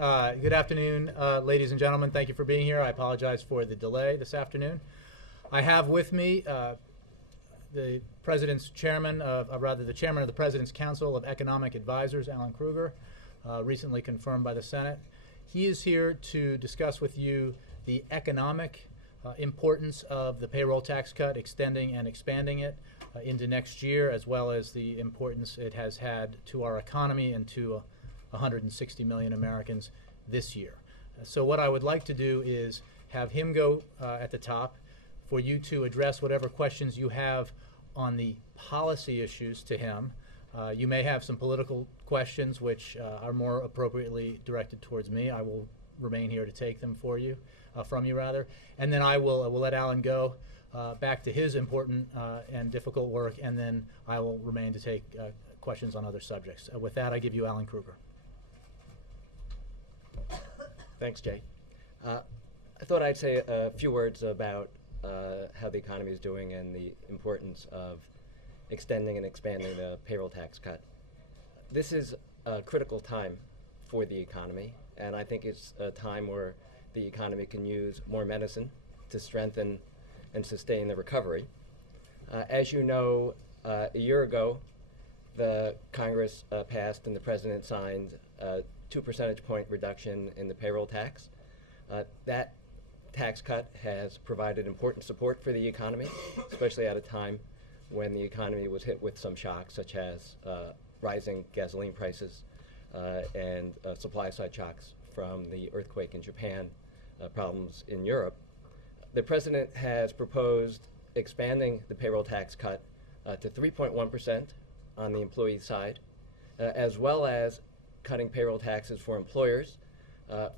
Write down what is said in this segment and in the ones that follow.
Good afternoon, ladies and gentlemen. Thank you for being here. I apologize for the delay this afternoon. I have with me the President's chairman the chairman of the President's Council of Economic Advisors, Alan Kruger, recently confirmed by the Senate. He is here to discuss with you the economic importance of the payroll tax cut, extending and expanding it into next year, as well as the importance it has had to our economy and to 160 million Americans this year. So what I would like to do is have him go at the top for you to address whatever questions you have on the policy issues to him. You may have some political questions which are more appropriately directed towards me. I will remain here to take them for you, from you rather. And then I will let Alan go back to his important and difficult work, and then I will remain to take questions on other subjects. With that, I give you Alan Kruger. Thanks, Jay. I thought I'd say a few words about how the economy is doing and the importance of extending and expanding the payroll tax cut. This is a critical time for the economy, and I think it's a time where the economy can use more medicine to strengthen and sustain the recovery. As you know, a year ago, the Congress passed and the President signed a 2 percentage point reduction in the payroll tax. That tax cut has provided important support for the economy, especially at a time when the economy was hit with some shocks, such as rising gasoline prices and supply-side shocks from the earthquake in Japan, problems in Europe. The President has proposed expanding the payroll tax cut to 3.1% on the employee side, as well as cutting payroll taxes for employers,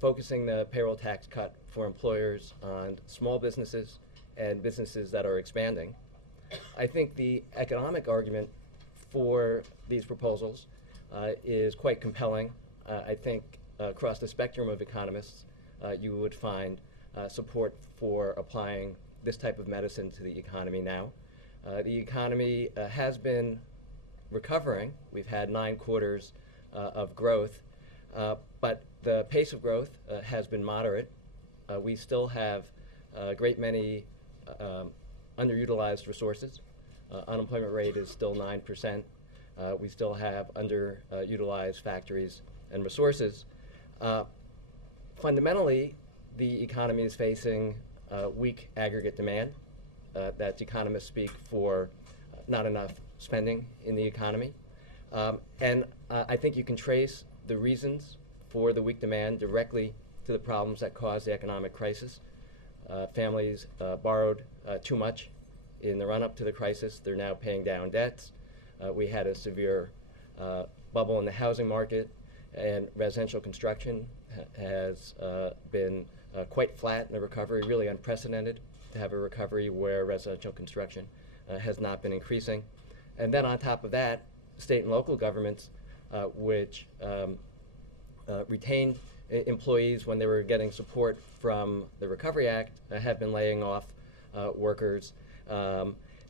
focusing the payroll tax cut for employers on small businesses and businesses that are expanding. I think the economic argument for these proposals is quite compelling. I think across the spectrum of economists, you would find support for applying this type of medicine to the economy now. The economy has been recovering. We've had 9 quarters of growth, but the pace of growth has been moderate. We still have a great many underutilized resources. Unemployment rate is still 9%. We still have underutilized factories and resources. Fundamentally, the economy is facing weak aggregate demand. That economists speak for not enough spending in the economy. And I think you can trace the reasons for the weak demand directly to the problems that caused the economic crisis. Families borrowed too much in the run-up to the crisis. They're now paying down debts. We had a severe bubble in the housing market, and residential construction has been quite flat in the recovery, really unprecedented to have a recovery where residential construction has not been increasing. And then on top of that, state and local governments, which retained employees when they were getting support from the Recovery Act, have been laying off workers.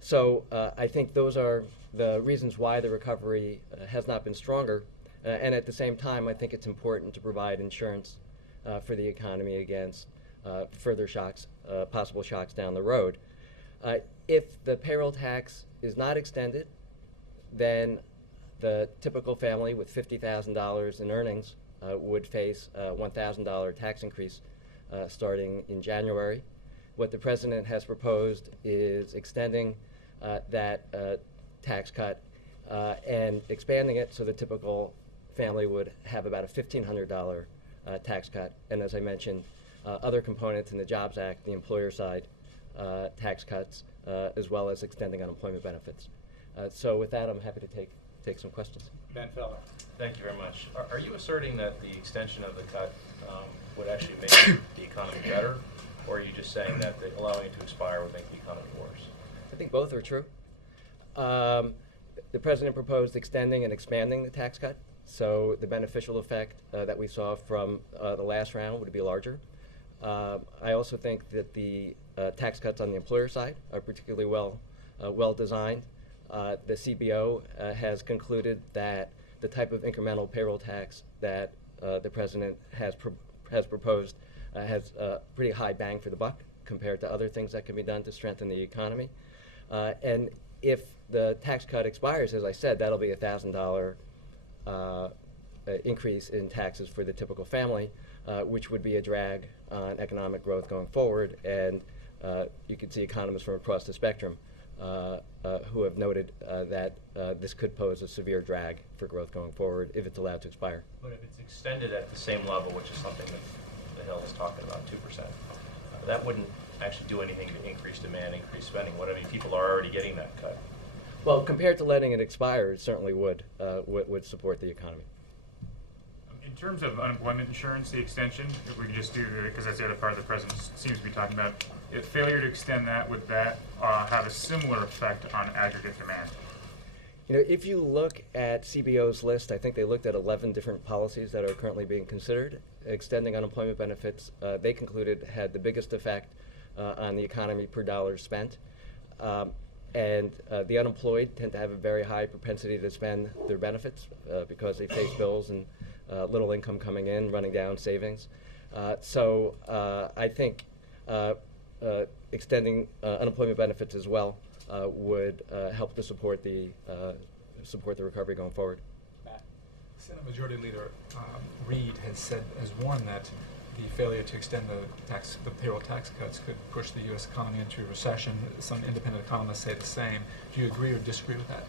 So I think those are the reasons why the recovery has not been stronger. And at the same time, I think it's important to provide insurance for the economy against further shocks, possible shocks down the road. If the payroll tax is not extended, then the typical family with $50,000 in earnings would face a $1,000 tax increase starting in January. What the President has proposed is extending that tax cut and expanding it so the typical family would have about a $1,500 tax cut. And as I mentioned, other components in the Jobs Act, the employer side tax cuts, as well as extending unemployment benefits. So with that, I'm happy to take some questions. Ben Feller. Thank you very much. Are you asserting that the extension of the cut would actually make the economy better, or are you just saying that allowing it to expire would make the economy worse? I think both are true. The President proposed extending and expanding the tax cut, so the beneficial effect that we saw from the last round would be larger. I also think that the tax cuts on the employer side are particularly well designed. The CBO has concluded that the type of incremental payroll tax that the president has proposed has pretty high bang for the buck compared to other things that can be done to strengthen the economy. And if the tax cut expires, as I said, that'll be a $1,000 increase in taxes for the typical family, which would be a drag on economic growth going forward. And you can see economists from across the spectrum who have noted that this could pose a severe drag for growth going forward if it's allowed to expire. But if it's extended at the same level, which is something that the Hill is talking about, 2%, that wouldn't actually do anything to increase demand, increase spending. What I mean, people are already getting that cut. Well, compared to letting it expire, it certainly would support the economy. In terms of unemployment insurance, the extension, if we could just do, because that's the other part of the president seems to be talking about, if failure to extend that, would that have a similar effect on aggregate demand? You know, if you look at CBO's list, I think they looked at 11 different policies that are currently being considered. Extending unemployment benefits, they concluded, had the biggest effect on the economy per dollar spent. And the unemployed tend to have a very high propensity to spend their benefits because they face bills and little income coming in, running down savings. So I think extending unemployment benefits as well would help to support the recovery going forward. Senate Majority Leader Reid has warned that the failure to extend the payroll tax cuts could push the U.S. economy into a recession. Some independent economists say the same. Do you agree or disagree with that?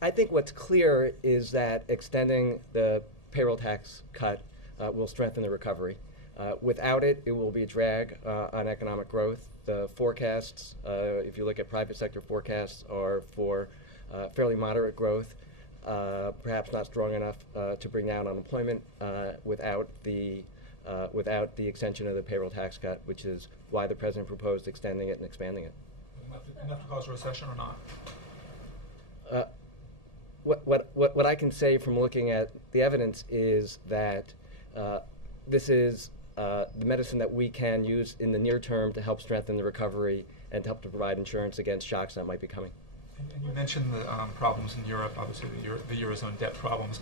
I think what's clear is that extending the payroll tax cut will strengthen the recovery. Without it, it will be a drag on economic growth. The forecasts, if you look at private sector forecasts, are for fairly moderate growth, perhaps not strong enough to bring down unemployment without the extension of the payroll tax cut, which is why the president proposed extending it and expanding it. Enough to cause a recession or not? What I can say from looking at the evidence is that this is the medicine that we can use in the near term to help strengthen the recovery and to help to provide insurance against shocks that might be coming. And you mentioned the problems in Europe, obviously the Eurozone debt problems.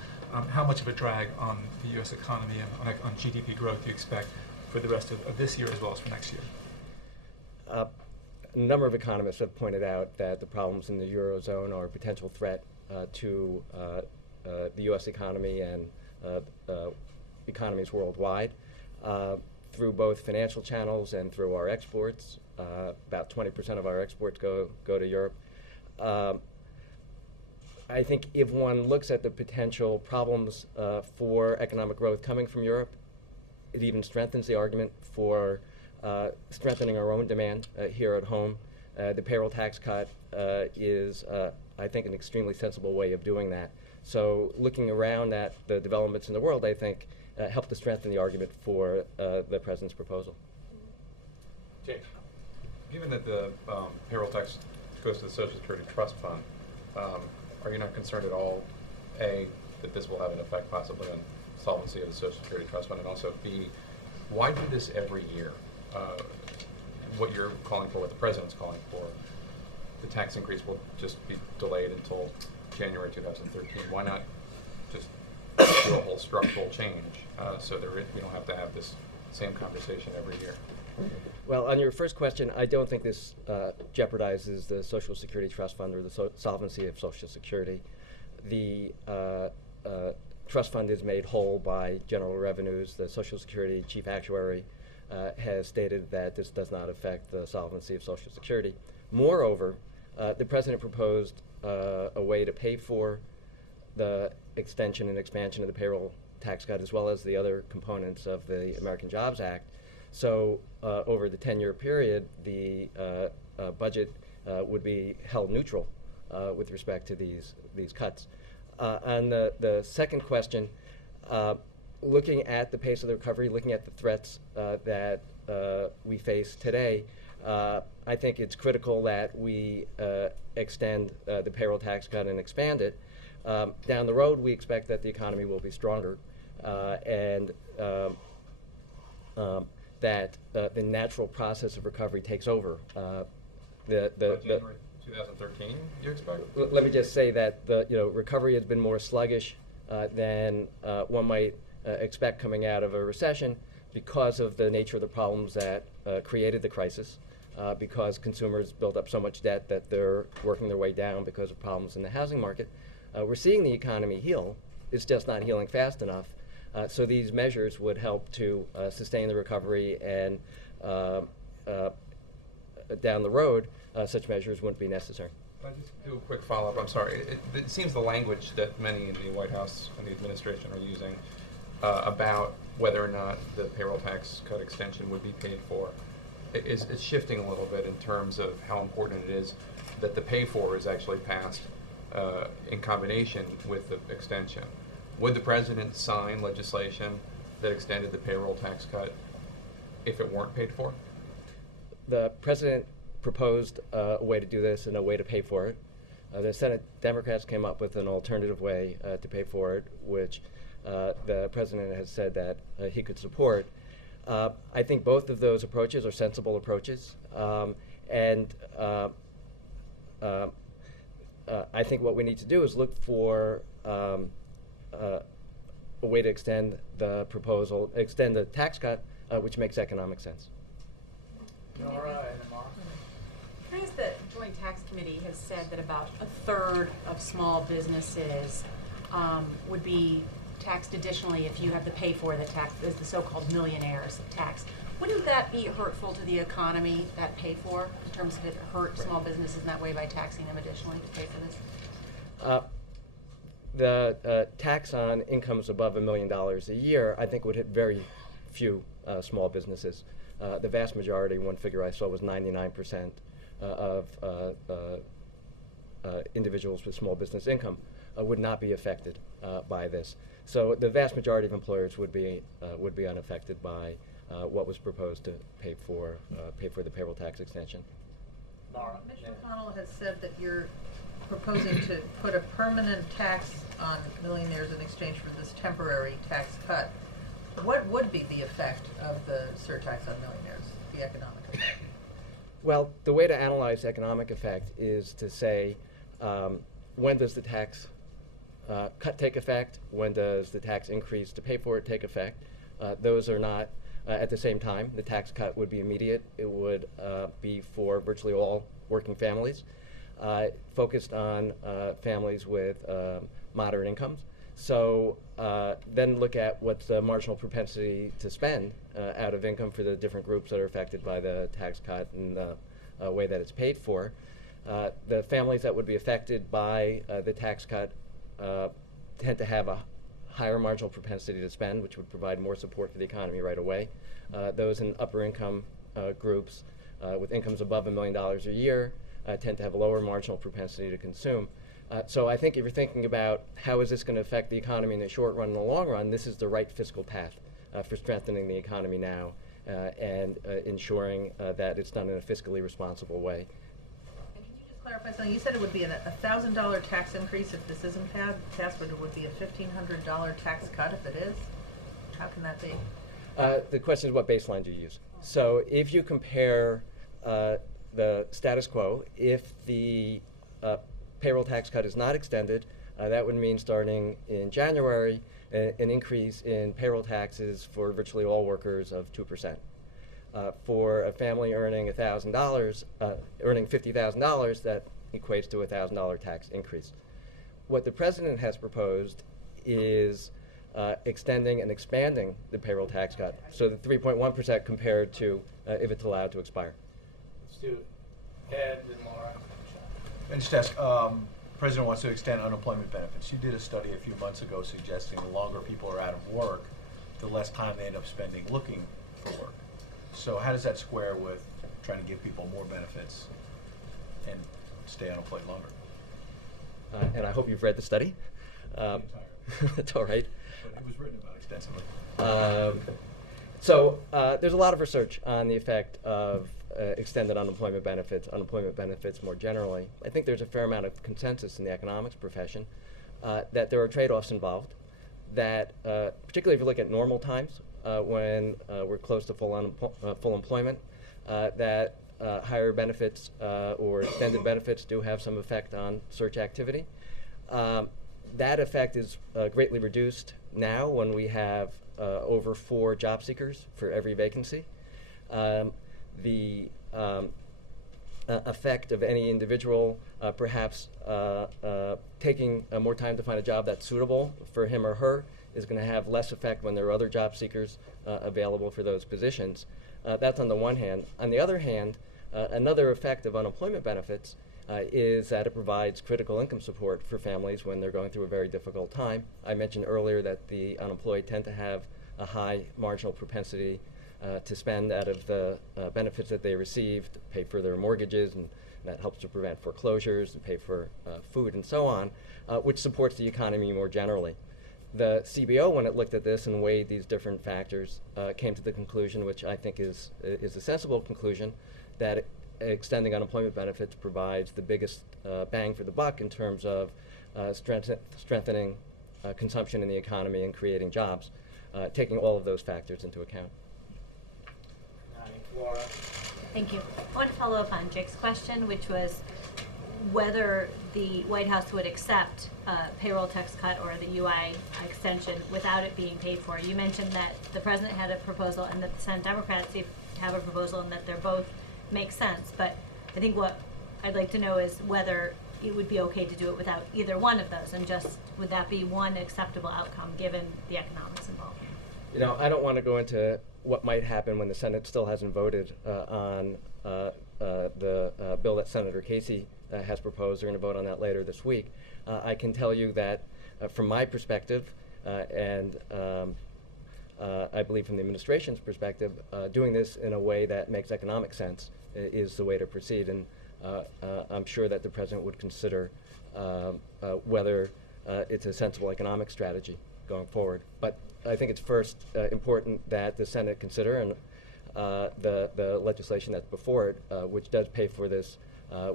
How much of a drag on the U.S. economy and on GDP growth do you expect for the rest of this year as well as for next year? A number of economists have pointed out that the problems in the Eurozone are a potential threat to the U.S. economy and economies worldwide through both financial channels and through our exports. About 20% of our exports go to Europe. I think if one looks at the potential problems for economic growth coming from Europe, it even strengthens the argument for strengthening our own demand here at home. The payroll tax cut is, I think, an extremely sensible way of doing that. So looking around at the developments in the world, I think, help to strengthen the argument for the president's proposal. James, given that the payroll tax goes to the Social Security Trust Fund, are you not concerned at all, A, that this will have an effect possibly on solvency of the Social Security Trust Fund, and also B, why do this every year? What you're calling for, what the president's calling for, the tax increase will just be delayed until January 2013. Why not just do a whole structural change so we don't have to have this same conversation every year? Well, on your first question, I don't think this jeopardizes the Social Security Trust Fund or the solvency of Social Security. The trust fund is made whole by general revenues. The Social Security chief actuary has stated that this does not affect the solvency of Social Security. Moreover, the president proposed a way to pay for the extension and expansion of the payroll tax cut as well as the other components of the American Jobs Act. So over the 10-year period, the budget would be held neutral with respect to these cuts. On the second question, looking at the pace of the recovery, looking at the threats that we face today, I think it's critical that we extend the payroll tax cut and expand it. Down the road, we expect that the economy will be stronger and that the natural process of recovery takes over. January 2013, you expect? Let me just say that the recovery has been more sluggish than one might expect coming out of a recession because of the nature of the problems that created the crisis, because consumers built up so much debt that they're working their way down because of problems in the housing market. We're seeing the economy heal. It's just not healing fast enough. So these measures would help to sustain the recovery, and down the road, such measures wouldn't be necessary. Can I just do a quick follow-up? I'm sorry. It seems the language that many in the White House and the administration are using about whether or not the payroll tax cut extension would be paid for is shifting a little bit in terms of how important it is that the pay for is actually passed in combination with the extension. Would the president sign legislation that extended the payroll tax cut if it weren't paid for? The president proposed a way to do this and a way to pay for it. The Senate Democrats came up with an alternative way to pay for it, which the president has said that he could support. I think both of those approaches are sensible approaches, and I think what we need to do is look for a way to extend the proposal, extend the tax cut, which makes economic sense. All right, Amara. Curious, the Joint Tax Committee has said that about a third of small businesses would be taxed additionally if you have to pay for the tax, as the so-called millionaires tax. Wouldn't that be hurtful to the economy, that pay for, in terms of it hurt small businesses in that way by taxing them additionally to pay for this? The tax on incomes above $1 million a year, I think, would hit very few small businesses. The vast majority, one figure I saw was 99% of individuals with small business income would not be affected by this. So the vast majority of employers would be unaffected by what was proposed to pay for the payroll tax extension. Mara. Mitch McConnell has said that you're proposing to put a permanent tax on millionaires in exchange for this temporary tax cut. What would be the effect of the surtax on millionaires, the economic effect? Well, the way to analyze economic effect is to say, when does the tax cut take effect? When does the tax increase to pay for it take effect? Those are not at the same time. The tax cut would be immediate. It would be for virtually all working families, focused on families with moderate incomes. So then look at what's the marginal propensity to spend out of income for the different groups that are affected by the tax cut and the way that it's paid for. The families that would be affected by the tax cut tend to have a higher marginal propensity to spend, which would provide more support for the economy right away. Those in upper income groups with incomes above $1 million a year tend to have a lower marginal propensity to consume. So I think if you're thinking about how is this going to affect the economy in the short run and the long run, this is the right fiscal path for strengthening the economy now and ensuring that it's done in a fiscally responsible way. And can you just clarify something? You said it would be a $1,000 tax increase if this isn't passed, but it would be a $1,500 tax cut if it is? How can that be? The question is what baseline do you use? So if you compare the status quo, if the payroll tax cut is not extended, that would mean starting in January an increase in payroll taxes for virtually all workers of 2%. For a family earning $1,000, earning $50,000, that equates to a $1,000 tax increase. What the president has proposed is extending and expanding the payroll tax cut, so the 3.1% compared to if it's allowed to expire. Let's do Ed and Laura. And just ask, President wants to extend unemployment benefits. You did a study a few months ago suggesting the longer people are out of work, the less time they end up spending looking for work. So how does that square with trying to give people more benefits and stay unemployed longer? And I hope you've read the study. That's all right. But it was written about extensively. So there's a lot of research on the effect of extended unemployment benefits more generally. I think there's a fair amount of consensus in the economics profession that there are trade-offs involved, that particularly if you look at normal times when we're close to full employment, that higher benefits or extended benefits do have some effect on search activity. That effect is greatly reduced now when we have over 4 job seekers for every vacancy. The effect of any individual perhaps taking more time to find a job that's suitable for him or her is going to have less effect when there are other job seekers available for those positions. That's on the one hand. On the other hand, another effect of unemployment benefits is that it provides critical income support for families when they're going through a very difficult time. I mentioned earlier that the unemployed tend to have a high marginal propensity to spend out of the benefits that they receive to pay for their mortgages, and that helps to prevent foreclosures and pay for food and so on, which supports the economy more generally. The CBO, when it looked at this and weighed these different factors, came to the conclusion, which I think is a sensible conclusion, that extending unemployment benefits provides the biggest bang for the buck in terms of strengthening consumption in the economy and creating jobs, taking all of those factors into account. Laura. Thank you. I want to follow up on Jake's question, which was whether the White House would accept a payroll tax cut or the UI extension without it being paid for. You mentioned that the president had a proposal and that the Senate Democrats have a proposal and that they're both make sense. But I think what I'd like to know is whether it would be okay to do it without either one of those, and just would that be one acceptable outcome given the economics involved? You know, I don't want to go into what might happen when the Senate still hasn't voted on the bill that Senator Casey has proposed. They're going to vote on that later this week. I can tell you that from my perspective, and I believe from the administration's perspective, doing this in a way that makes economic sense is the way to proceed. And I'm sure that the president would consider whether it's a sensible economic strategy going forward. But I think it's first important that the Senate consider and the legislation that's before it, which does pay for this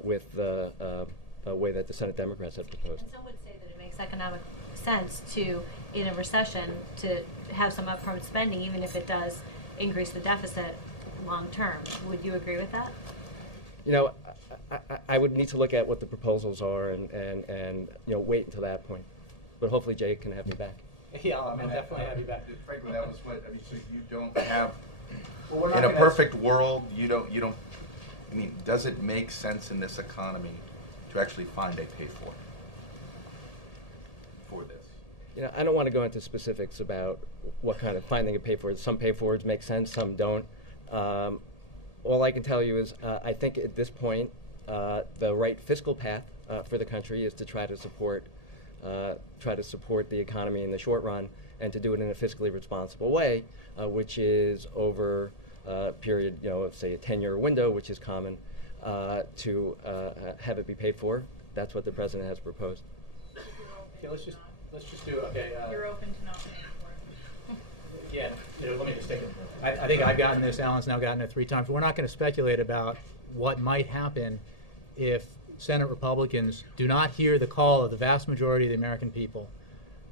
with the way that the Senate Democrats have proposed. And some would say that it makes economic sense to, in a recession, to have some upfront spending, even if it does increase the deficit long term. Would you agree with that? You know, I would need to look at what the proposals are and you know, wait until that point. But hopefully Jay can have me back. Yeah, I mean, definitely have you back. Frankly, that was what, I mean, so you don't have, Well, we're not in a gonna- perfect world, you don't, I mean, does it make sense in this economy to actually find a pay for this? You know, I don't want to go into specifics about what kind of finding a pay for it. Some pay forwards make sense, some don't. All I can tell you is I think at this point the right fiscal path for the country is to try to support the economy in the short run, and to do it in a fiscally responsible way, which is over a period, you know, of say a 10-year window, which is common, to have it be paid for. That's what the president has proposed. Okay, let's just do, okay. You're open to not paying for it. Again, you know, let me just take it. I think I've gotten this, Alan's now gotten it 3 times. We're not going to speculate about what might happen if Senate Republicans do not hear the call of the vast majority of the American people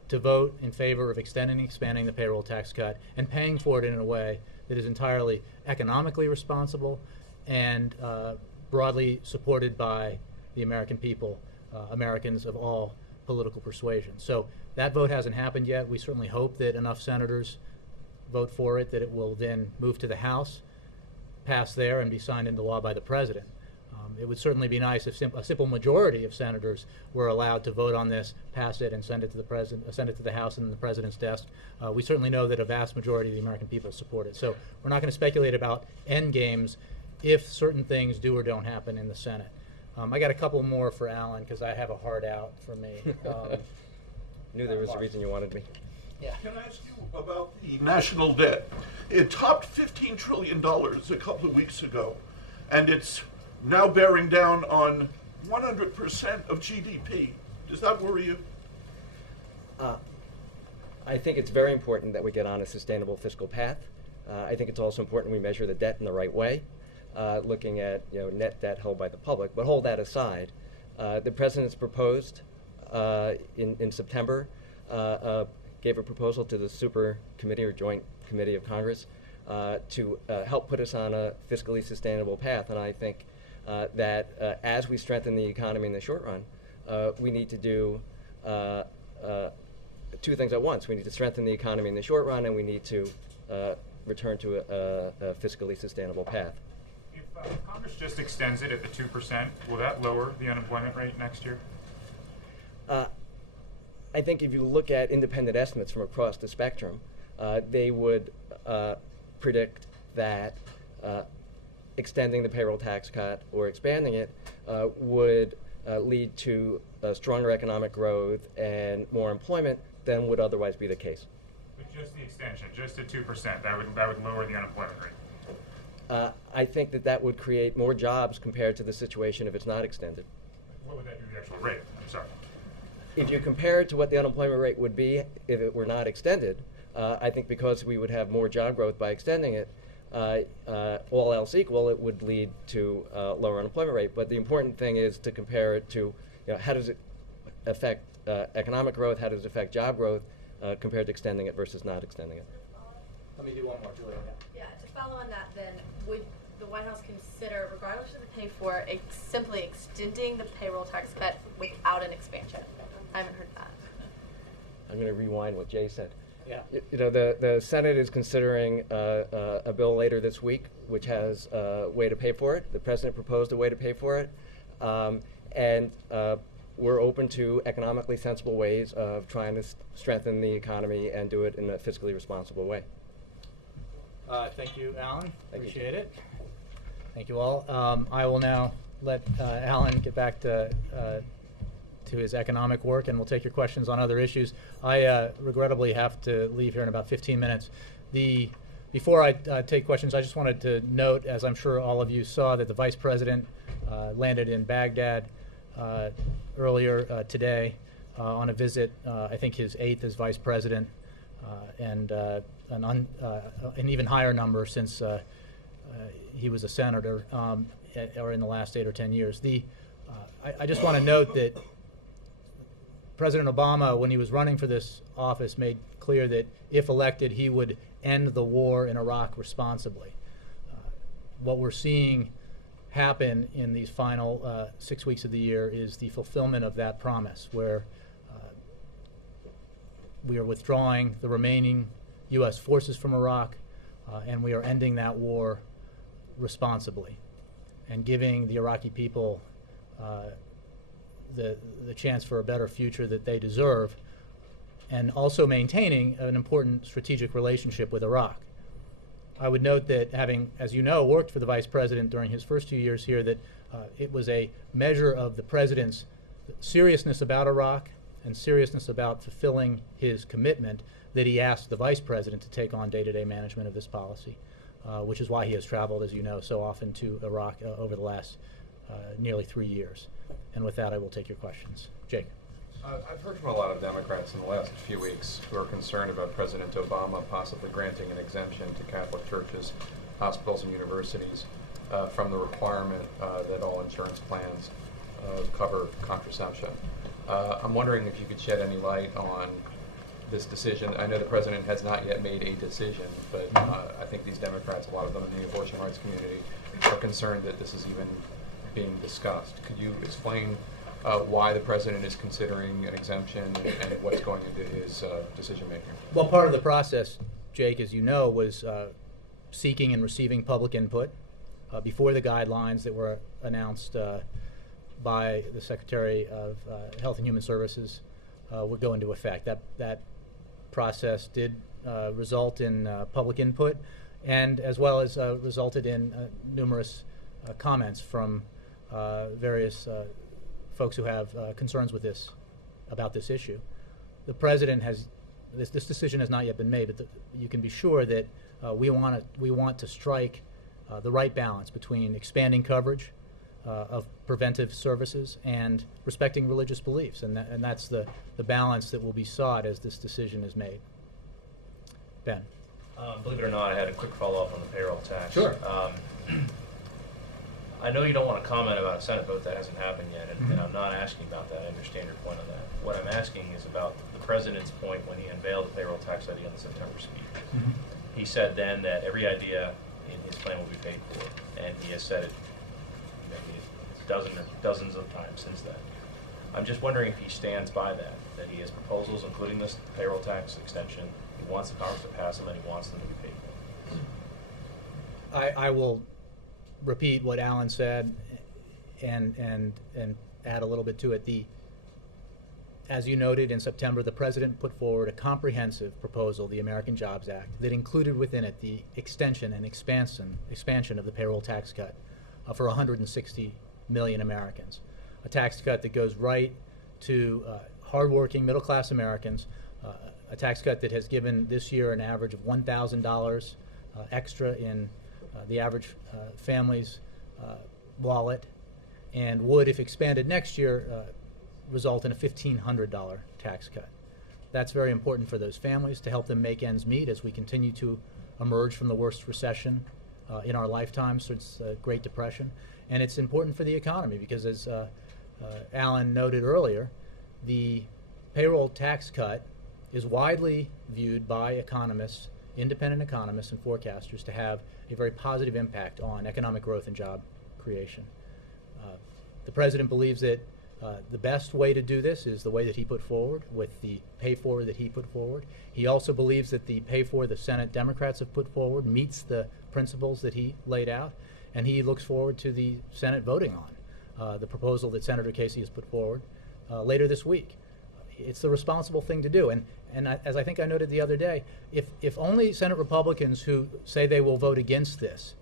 to vote in favor of extending and expanding the payroll tax cut and paying for it in a way that is entirely economically responsible and broadly supported by the American people, Americans of all political persuasions. So that vote hasn't happened yet. We certainly hope that enough senators vote for it, that it will then move to the House, pass there, and be signed into law by the president. It would certainly be nice if a simple majority of senators were allowed to vote on this, pass it, and send it to the president, send it to the House and the president's desk. We certainly know that a vast majority of the American people support it. So we're not going to speculate about end games if certain things do or don't happen in the Senate. I got a couple more for Alan because I have a hard out for me. Knew there was a reason you wanted me. Yeah. Can I ask you about the national debt? It topped $15 trillion a couple of weeks ago, and it's now bearing down on 100% of GDP. Does that worry you? I think it's very important that we get on a sustainable fiscal path. I think it's also important we measure the debt in the right way, looking at, you know, net debt held by the public. But hold that aside. The president's proposed in September gave a proposal to the Super Committee or Joint Committee of Congress to help put us on a fiscally sustainable path. And I think that as we strengthen the economy in the short run, we need to do two things at once. We need to strengthen the economy in the short run, and we need to return to a fiscally sustainable path. If Congress just extends it at the 2%, will that lower the unemployment rate next year? I think if you look at independent estimates from across the spectrum, they would predict that extending the payroll tax cut or expanding it would lead to stronger economic growth and more employment than would otherwise be the case. But just the extension, just at 2%, that would lower the unemployment rate. I think that would create more jobs compared to the situation if it's not extended. What would that do to the actual rate? I'm sorry. If you compare it to what the unemployment rate would be if it were not extended, I think because we would have more job growth by extending it, all else equal, it would lead to lower unemployment rate. But the important thing is to compare it to, how does it affect economic growth, how does it affect job growth, compared to extending it versus not extending it. Let me do one more, Julia. Yeah, to follow on that then, would the White House consider, regardless of the pay for, simply extending the payroll tax cut without an expansion? I haven't heard that. I'm going to rewind what Jay said. Yeah. The Senate is considering a bill later this week which has a way to pay for it. The President proposed a way to pay for it. And we're open to economically sensible ways of trying to strengthen the economy and do it in a fiscally responsible way. Thank you, Alan. Thank you. Appreciate it. Thank you all. I will now let Alan get back to his economic work, and we'll take your questions on other issues. I regrettably have to leave here in about 15 minutes. Before I take questions, I just wanted to note, as I'm sure all of you saw, that the Vice President landed in Baghdad earlier today on a visit, I think his 8th as Vice President, and an even higher number since he was a senator, or in the last 8 or 10 years. I just want to note that President Obama, when he was running for this office, made clear that if elected, he would end the war in Iraq responsibly. What we're seeing happen in these final 6 weeks of the year is the fulfillment of that promise, where we are withdrawing the remaining U.S. forces from Iraq, and we are ending that war responsibly and giving the Iraqi people the chance for a better future that they deserve, and also maintaining an important strategic relationship with Iraq. I would note that, having, as you know, worked for the Vice President during his first 2 years here, that it was a measure of the President's seriousness about Iraq and seriousness about fulfilling his commitment that he asked the Vice President to take on day-to-day management of this policy, which is why he has traveled, as you know, so often to Iraq over the last nearly 3 years. And with that, I will take your questions. Jake. I've heard from a lot of Democrats in the last few weeks who are concerned about President Obama possibly granting an exemption to Catholic churches, hospitals, and universities from the requirement that all insurance plans cover contraception. I'm wondering if you could shed any light on this decision. I know the President has not yet made a decision, but I think these Democrats, a lot of them in the abortion rights community, are concerned that this is even being discussed. Could you explain why the President is considering an exemption and what's going into his decision making? Well, part of the process, Jake, as you know, was seeking and receiving public input before the guidelines that were announced by the Secretary of Health and Human Services would go into effect. That process did result in public input, and as well as resulted in numerous comments from various folks who have concerns with this, about this issue. The President has, this decision has not yet been made, but you can be sure that we want to strike the right balance between expanding coverage of preventive services and respecting religious beliefs, and that's the balance that will be sought as this decision is made. Ben. Believe it or not, I had a quick follow-up on the payroll tax. Sure. I know you don't want to comment about a Senate vote that hasn't happened yet, and I'm not asking about that. I understand your point on that. What I'm asking is about the President's point when he unveiled the payroll tax idea in the September speech. He said then that every idea in his plan will be paid for, and he has said it maybe dozens of times since then. I'm just wondering if he stands by that he has proposals, including this payroll tax extension. He wants the Congress to pass them, and he wants them to be paid for. I will repeat what Alan said and add a little bit to it. As you noted, in September, the President put forward a comprehensive proposal, the American Jobs Act, that included within it the extension and expansion of the payroll tax cut for 160 million Americans. A tax cut that goes right to hardworking middle-class Americans, a tax cut that has given this year an average of $1,000 extra in the average family's wallet, and would, if expanded next year, result in a $1,500 tax cut. That's very important for those families to help them make ends meet as we continue to emerge from the worst recession in our lifetime since the Great Depression. And it's important for the economy because, as Alan noted earlier, the payroll tax cut is widely viewed by economists, independent economists and forecasters, to have a very positive impact on economic growth and job creation. The President believes that the best way to do this is the way that he put forward, with the pay-for that he put forward. He also believes that the pay-for the Senate Democrats have put forward meets the principles that he laid out, and he looks forward to the Senate voting on the proposal that Senator Casey has put forward later this week. It's the responsible thing to do, and as I think I noted the other day, if only Senate Republicans who say they will vote against this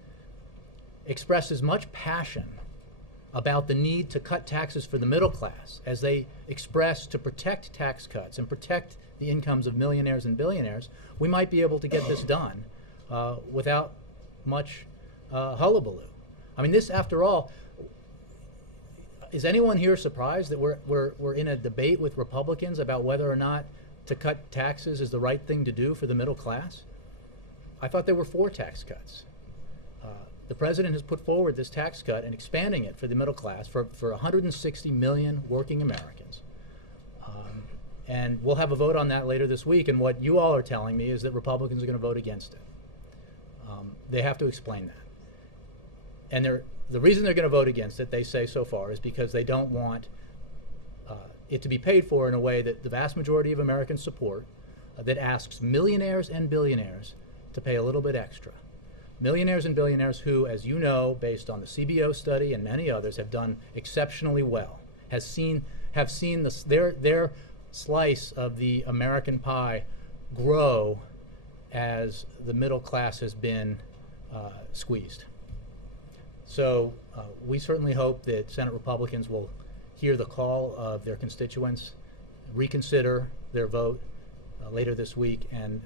express as much passion about the need to cut taxes for the middle class as they express to protect tax cuts and protect the incomes of millionaires and billionaires, we might be able to get this done without much hullabaloo. I mean, this, after all, is anyone here surprised that we're in a debate with Republicans about whether or not to cut taxes is the right thing to do for the middle class? I thought there were 4 tax cuts. The President has put forward this tax cut and expanding it for the middle class for 160 million working Americans. And we'll have a vote on that later this week, and what you all are telling me is that Republicans are going to vote against it. They have to explain that. And the reason they're going to vote against it, they say so far, is because they don't want it to be paid for in a way that the vast majority of Americans support, that asks millionaires and billionaires to pay a little bit extra. Millionaires and billionaires who, as you know, based on the CBO study and many others, have done exceptionally well, have seen their slice of the American pie grow as the middle class has been squeezed. So we certainly hope that Senate Republicans will hear the call of their constituents, reconsider their vote later this week, and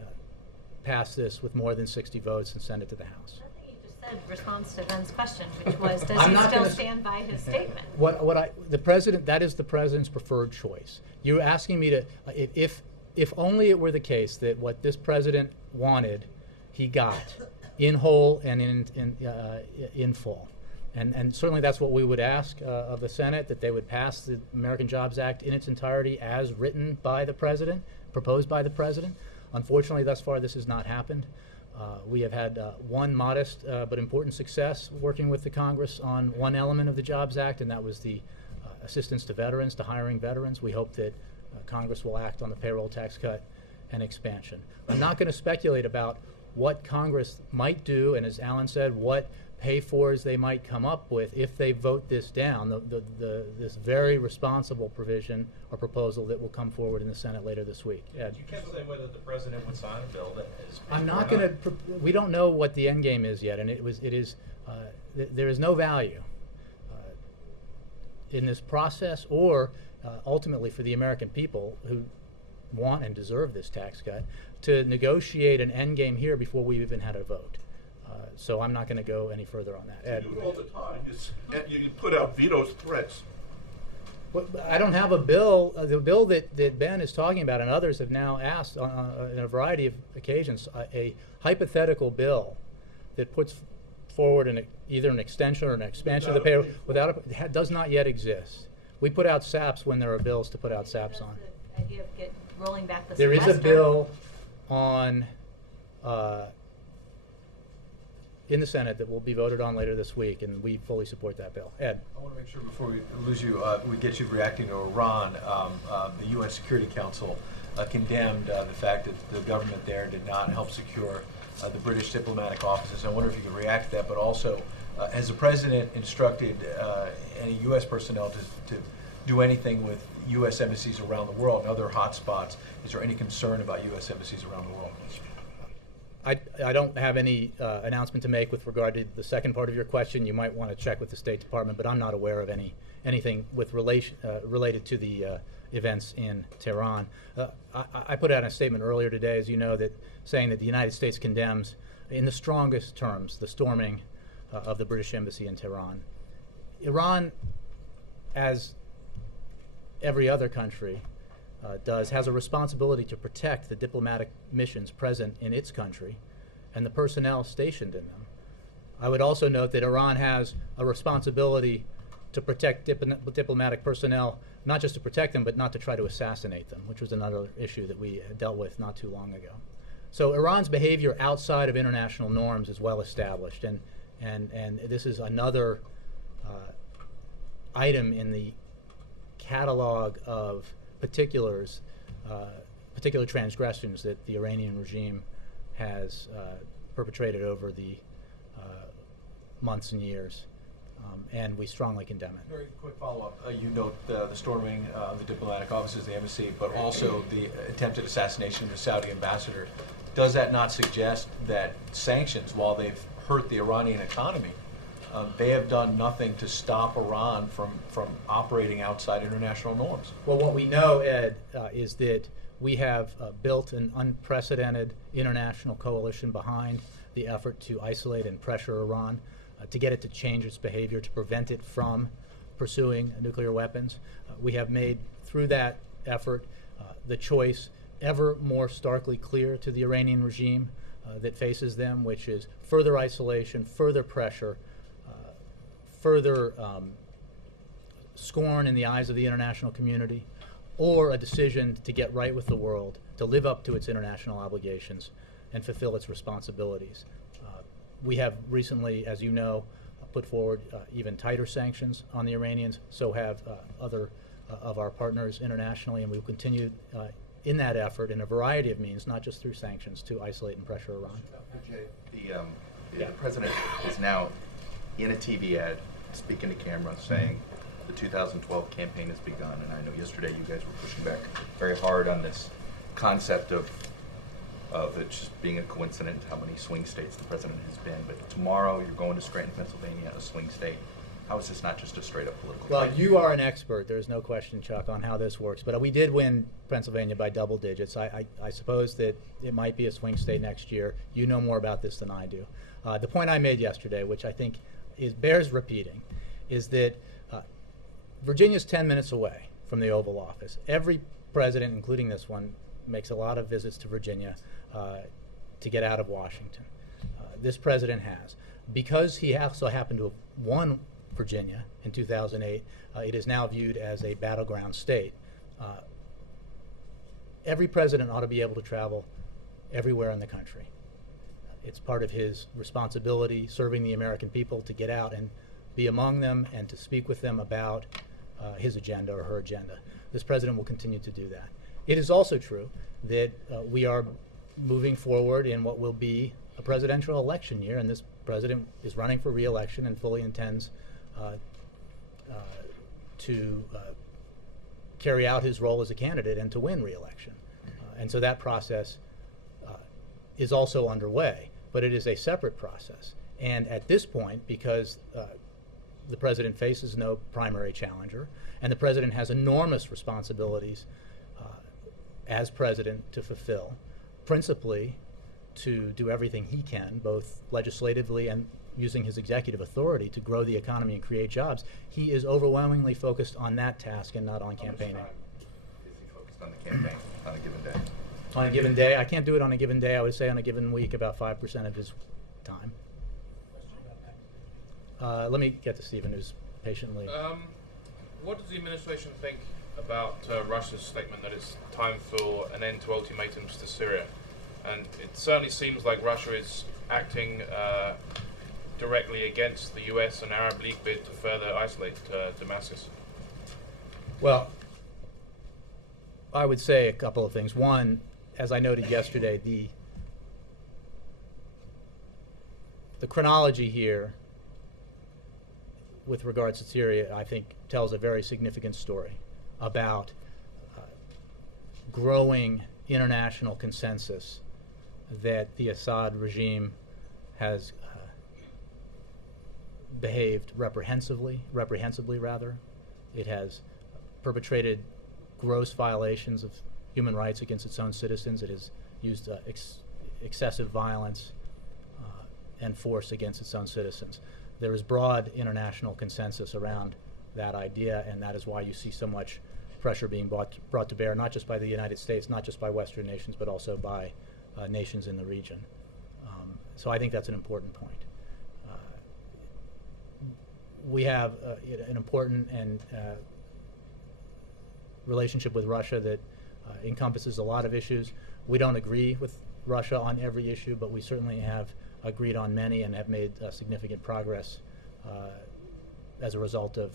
pass this with more than 60 votes and send it to the House. I think you just said response to Ben's question, which was, does he still stand by his statement? The President, that is the President's preferred choice. You're asking me to, if only it were the case that what this President wanted, he got in whole and in full. And certainly that's what we would ask of the Senate, that they would pass the American Jobs Act in its entirety as written by the President, proposed by the President. Unfortunately, thus far, this has not happened. We have had one modest but important success working with the Congress on one element of the Jobs Act, and that was the assistance to veterans, to hiring veterans. We hope that Congress will act on the payroll tax cut and expansion. I'm not going to speculate about what Congress might do, and as Alan said, what pay-fors they might come up with if they vote this down, this very responsible provision or proposal that will come forward in the Senate later this week. Ed? You can't say whether the President would sign a bill that is. I'm not going to. We don't know what the end game is yet, and there is no value in this process, or ultimately for the American people who want and deserve this tax cut, to negotiate an end game here before we've even had a vote. So I'm not going to go any further on that. Ed? You do it all the time. You put out veto threats. Well, I don't have a bill. The bill that Ben is talking about and others have now asked on a variety of occasions, a hypothetical bill that puts forward either an extension or an expansion of the payroll does not yet exist. We put out SAPs when there are bills to put out SAPs on. The idea of rolling back the There is a semester. bill on in the Senate that will be voted on later this week, and we fully support that bill. Ed? I want to make sure before we lose you, we get you reacting to Iran. The UN Security Council condemned the fact that the government there did not help secure the British diplomatic offices. I wonder if you could react to that, but also, has the president instructed any U.S. personnel to do anything with U.S. embassies around the world and other hot spots? Is there any concern about U.S. embassies around the world? I don't have any announcement to make with regard to the second part of your question. You might want to check with the State Department, but I'm not aware of anything with related to the events in Tehran. I put out a statement earlier today, as you know, that saying that the United States condemns in the strongest terms the storming of the British embassy in Tehran. Iran, as every other country has a responsibility to protect the diplomatic missions present in its country and the personnel stationed in them. I would also note that Iran has a responsibility to protect diplomatic personnel, not just to protect them, but not to try to assassinate them, which was another issue that we dealt with not too long ago. So Iran's behavior outside of international norms is well established, and this is another item in the catalog of particular transgressions that the Iranian regime has perpetrated over the months and years, and we strongly condemn it. Very quick follow-up. You note the storming of the diplomatic offices, the embassy, but also the attempted assassination of the Saudi ambassador. Does that not suggest that sanctions, while they've hurt the Iranian economy, they have done nothing to stop Iran from operating outside international norms? Well, what we know, Ed, is that we have built an unprecedented international coalition behind the effort to isolate and pressure Iran, to get it to change its behavior, to prevent it from pursuing nuclear weapons. We have made, through that effort, the choice ever more starkly clear to the Iranian regime that faces them, which is further isolation, further pressure, further scorn in the eyes of the international community, or a decision to get right with the world, to live up to its international obligations and fulfill its responsibilities. We have recently, as you know, put forward even tighter sanctions on the Iranians, so have other of our partners internationally, and we will continue in that effort in a variety of means, not just through sanctions, to isolate and pressure Iran. The president is now in a TV ad, speaking to camera, saying the 2012 campaign has begun. And I know yesterday you guys were pushing back very hard on this concept of it just being a coincidence how many swing states the president has been. But tomorrow you're going to Scranton, Pennsylvania, a swing state. How is this not just a straight-up political Well, fight? you are an expert. There's no question, Chuck, on how this works. But we did win Pennsylvania by double digits. I suppose that it might be a swing state next year. You know more about this than I do. The point I made yesterday, which I think bears repeating, is that Virginia's 10 minutes away from the Oval Office. Every president, including this one, makes a lot of visits to Virginia to get out of Washington. This president has. Because he also happened to have won Virginia in 2008, it is now viewed as a battleground state. Every president ought to be able to travel everywhere in the country. It's part of his responsibility, serving the American people, to get out and be among them and to speak with them about his agenda or her agenda. This president will continue to do that. It is also true that we are moving forward in what will be a presidential election year, and this president is running for re-election and fully intends to carry out his role as a candidate and to win re-election. And so that process is also underway, but it is a separate process. And at this point, because the president faces no primary challenger, and the president has enormous responsibilities as president to fulfill, principally to do everything he can, both legislatively and using his executive authority to grow the economy and create jobs. He is overwhelmingly focused on that task and not on campaigning. How much time is he focused on the campaign on a given day? On a given day, I can't do it on a given day. I would say on a given week, about 5% of his time. Let me get to Stephen, who's patiently. What does the administration think about Russia's statement that it's time for an end to ultimatums to Syria? And it certainly seems like Russia is acting directly against the U.S. and Arab League bid to further isolate Damascus? Well, I would say a couple of things. One, as I noted yesterday, the chronology here with regards to Syria, I think, tells a very significant story about growing international consensus that the Assad regime has behaved reprehensibly rather. It has perpetrated gross violations of human rights against its own citizens. It has used excessive violence and force against its own citizens. There is broad international consensus around that idea, and that is why you see so much pressure being brought to bear, not just by the United States, not just by Western nations, but also by nations in the region. So I think that's an important point. We have an important and relationship with Russia that encompasses a lot of issues. We don't agree with Russia on every issue, but we certainly have agreed on many and have made significant progress as a result of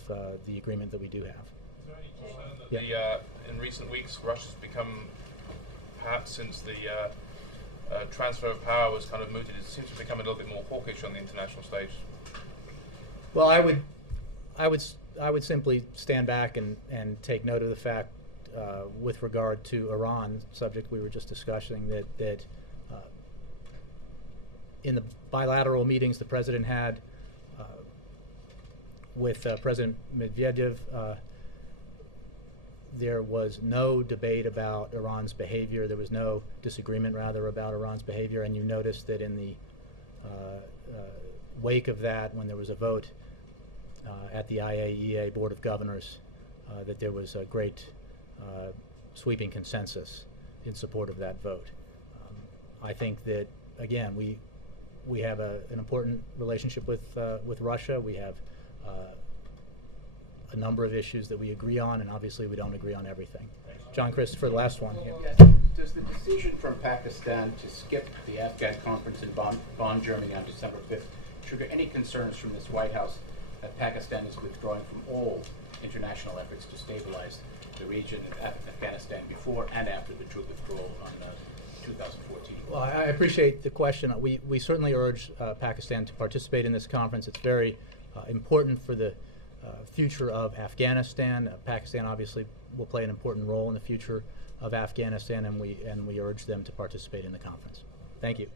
the agreement that we do have. Is there any concern that in recent weeks Russia's become, perhaps since the transfer of power was kind of mooted, it seems to become a little bit more hawkish on the international stage? Well, I would simply stand back and take note of the fact, with regard to Iran, subject we were just discussing, that in the bilateral meetings the president had with President Medvedev, there was no debate about Iran's behavior. There was no disagreement, rather, about Iran's behavior. And you noticed that in the wake of that, when there was a vote at the IAEA Board of Governors, that there was a great sweeping consensus in support of that vote. I think that, again, we have an important relationship with Russia. We have a number of issues that we agree on, and obviously we don't agree on everything. John Christopher, the last one. Yeah. Yes. Does the decision from Pakistan to skip the Afghan conference in Bonn, Germany on December 5th trigger any concerns from this White House that Pakistan is withdrawing from all international efforts to stabilize the region of Afghanistan before and after the troop withdrawal on 2014? Well, I appreciate the question. We certainly urge Pakistan to participate in this conference. It's very important for the future of Afghanistan. Pakistan obviously will play an important role in the future of Afghanistan, and we urge them to participate in the conference. Thank you.